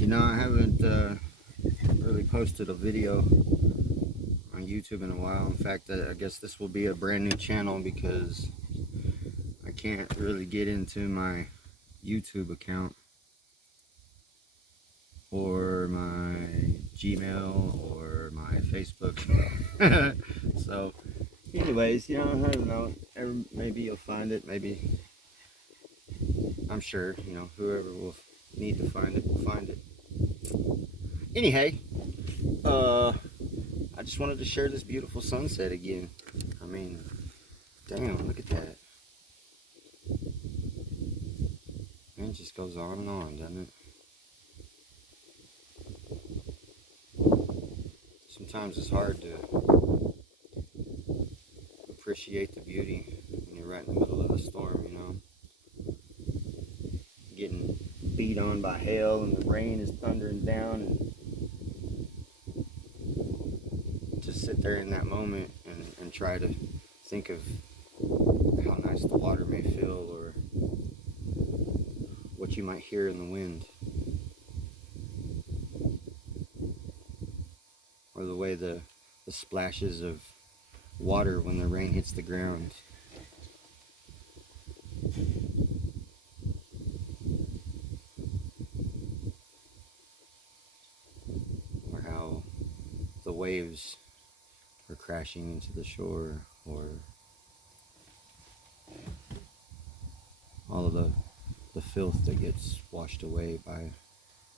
I haven't really posted a video on YouTube in a while. In fact, I guess this will be a brand new channel because I can't really get into my YouTube account or my Gmail or my Facebook. So, anyways, I don't know. Maybe you'll find it. Maybe, I'm sure, whoever will need to find it will find it. Anyhow, uh, I just wanted to share this beautiful sunset again. I mean, damn, look at that. And it just goes on and on, doesn't it? Sometimes it's hard to appreciate the beauty when you're right in the middle of a storm, Getting beat on by hail and the rain is thundering down, and to sit there in that moment and try to think of how nice the water may feel or what you might hear in the wind or the way the splashes of water when the rain hits the ground. Or how the waves are crashing into the shore, or all of the filth that gets washed away by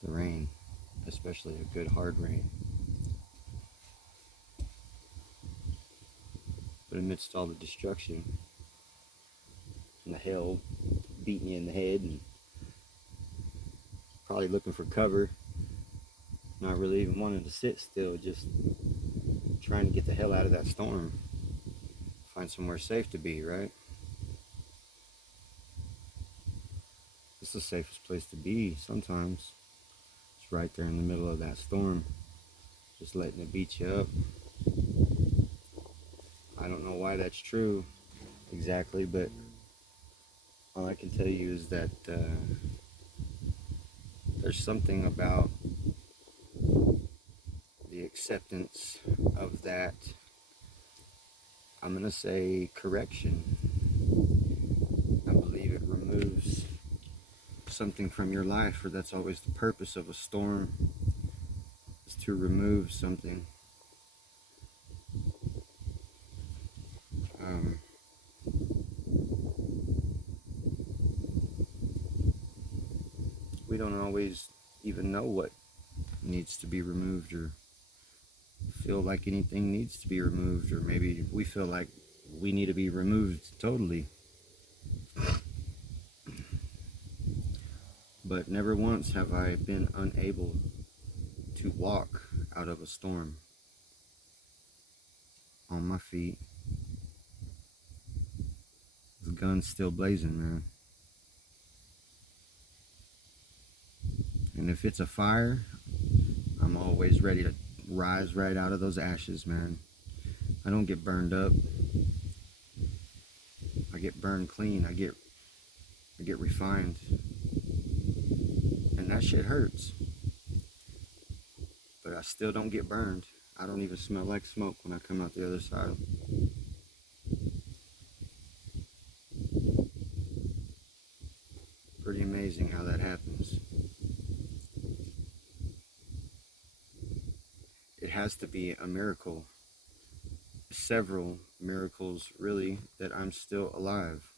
the rain, especially a good hard rain. But amidst all the destruction and the hail beating you in the head and probably looking for cover, not really even wanting to sit still, just trying to get the hell out of that storm, find somewhere safe to be, right? It's the safest place to be sometimes. It's right there in the middle of that storm, just letting it beat you up. I don't know why that's true exactly, but all I can tell you is that there's something about the acceptance of that, I'm going to say, correction. I believe it removes something from your life, or that's always the purpose of a storm, is to remove something. We don't always even know what needs to be removed, or feel like anything needs to be removed, or maybe we feel like we need to be removed totally. But never once have I been unable to walk out of a storm on my feet. The gun's still blazing, man. And if it's a fire, I'm always ready to rise right out of those ashes, man. I don't get burned up. I get burned clean. I get refined. And that shit hurts. But I still don't get burned. I don't even smell like smoke when I come out the other side. Pretty amazing how that happens. It has to be a miracle. Several miracles, really, that I'm still alive.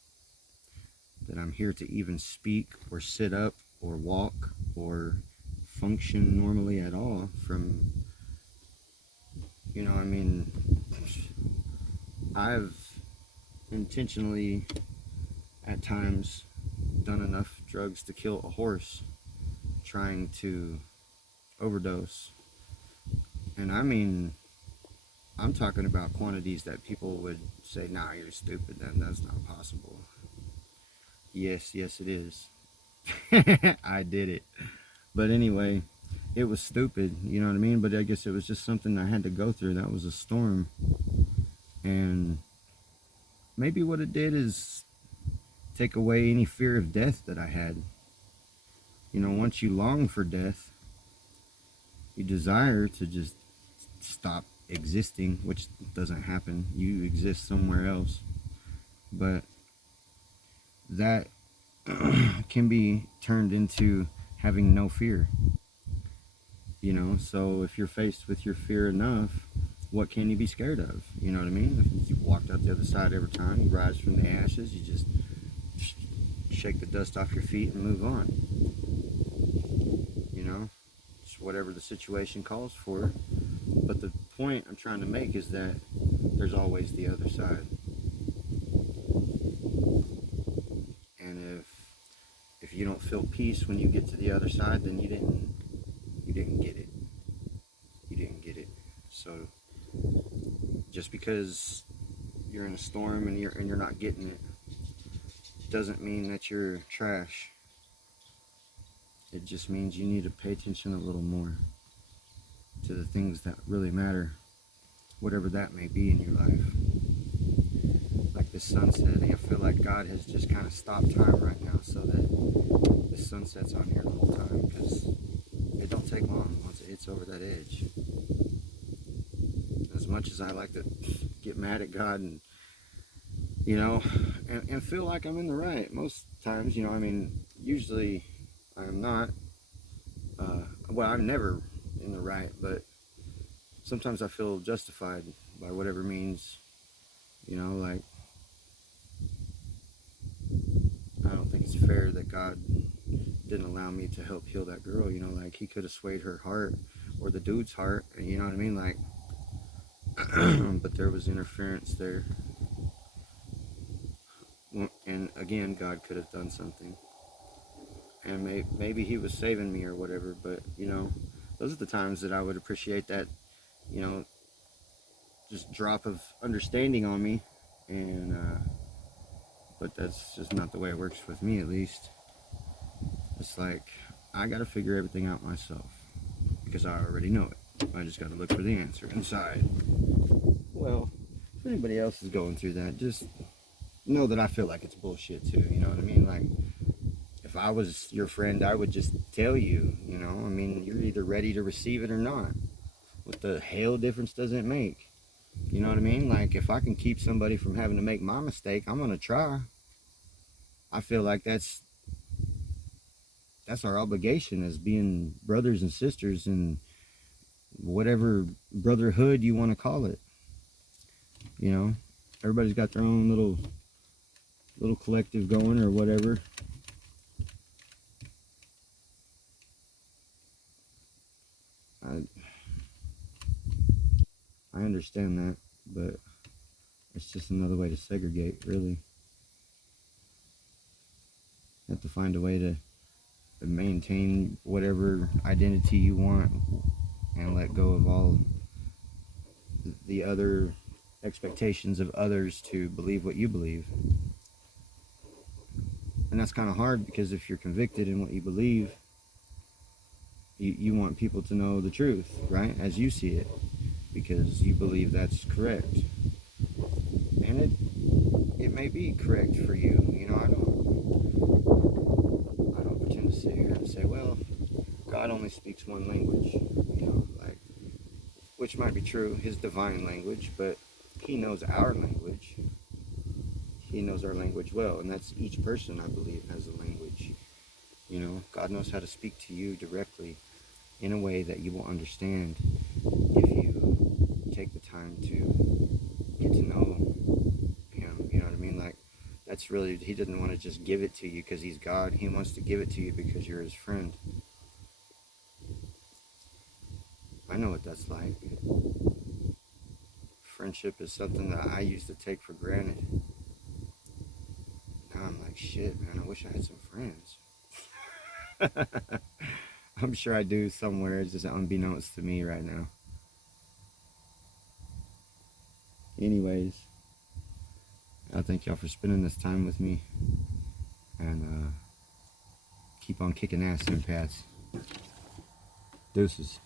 That I'm here to even speak or sit up or walk or function normally at all from, I've intentionally at times done enough drugs to kill a horse trying to overdose. And I'm talking about quantities that people would say, nah, you're stupid, that's not possible. Yes, it is. I did it. But anyway, it was stupid, you know what I mean? But I guess it was just something I had to go through. That was a storm. And maybe what it did is take away any fear of death that I had. Once you long for death, You desire to just stop existing, which doesn't happen. You exist somewhere else. But that can be turned into having no fear. You know, so if you're faced with your fear enough, what can you be scared of? You know what I mean? If you walked out the other side every time, you rise from the ashes, you just shake the dust off your feet and move on. You know, just whatever the situation calls for. But the point I'm trying to make is that there's always the other side. And if you don't feel peace when you get to the other side, then you didn't get it. You didn't get it. So just because you're in a storm and you're not getting it doesn't mean that you're trash. It just means you need to pay attention a little more to the things that really matter, whatever that may be in your life. Like this sunset, I feel like God has just kind of stopped time right now so that the sunset's on here the whole time, because it don't take long once it hits over that edge. As much as I like to get mad at God and, you know, and feel like I'm in the right most times, you know, I mean, usually I am not. Well, I'm never in the right, but sometimes I feel justified by whatever means, you know, like, I don't think it's fair that God didn't allow me to help heal that girl, you know, like, he could have swayed her heart or the dude's heart, you know what I mean, like, but there was interference there. And again, God could have done something, and maybe he was saving me or whatever, but, you know, those are the times that I would appreciate that, you know, just drop of understanding on me. And but that's just not the way it works with me, at least. It's like I gotta figure everything out myself, because I already know it. I just gotta look for the answer inside. Well, if anybody else is going through that, just know that I feel like it's bullshit too, you know what I mean? Like, if I was your friend, I would just tell you, you know, I mean, you're either ready to receive it or not. What the hell difference does it make? You know what I mean? Like, if I can keep somebody from having to make my mistake, I'm gonna try. I feel like that's our obligation as being brothers and sisters in whatever brotherhood you want to call it. You know, everybody's got their own little collective going or whatever. I understand that, but it's just another way to segregate, really. You have to find a way to maintain whatever identity you want and let go of all the other expectations of others to believe what you believe. And that's kind of hard, because if you're convicted in what you believe, you want people to know the truth, right? As you see it, because you believe that's correct. And it may be correct for you. You know, I don't pretend to sit here and say, well, God only speaks one language, you know, like, which might be true, his divine language, but he knows our language. He knows our language well, and that's each person, I believe, has a language. You know, God knows how to speak to you directly in a way that you will understand if you take the time to get to know him. You know what I mean? Like, that's really, he doesn't want to just give it to you because he's God. He wants to give it to you because you're his friend. I know what that's like. Friendship is something that I used to take for granted. Now I'm like, shit, man, I wish I had some friends. I'm sure I do somewhere. It's just unbeknownst to me right now. Anyways, I thank y'all for spending this time with me. And keep on kicking ass, Empaths. Deuces.